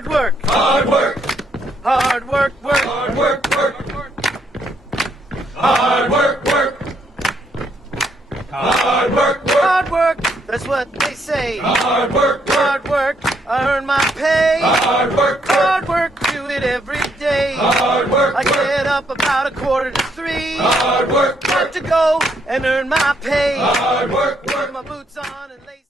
Hard work. Hard work. Hard work, work. Hard work, work. Hard work, work. Hard work, work. Hard work, that's what they say. Hard work, work. Hard work, I earn my pay. Hard work, work. Hard work, do it every day. Hard work, I work. get up about 2:45. Hard work, Time work. to go and earn my pay. Hard work, Put work. my boots on and lace.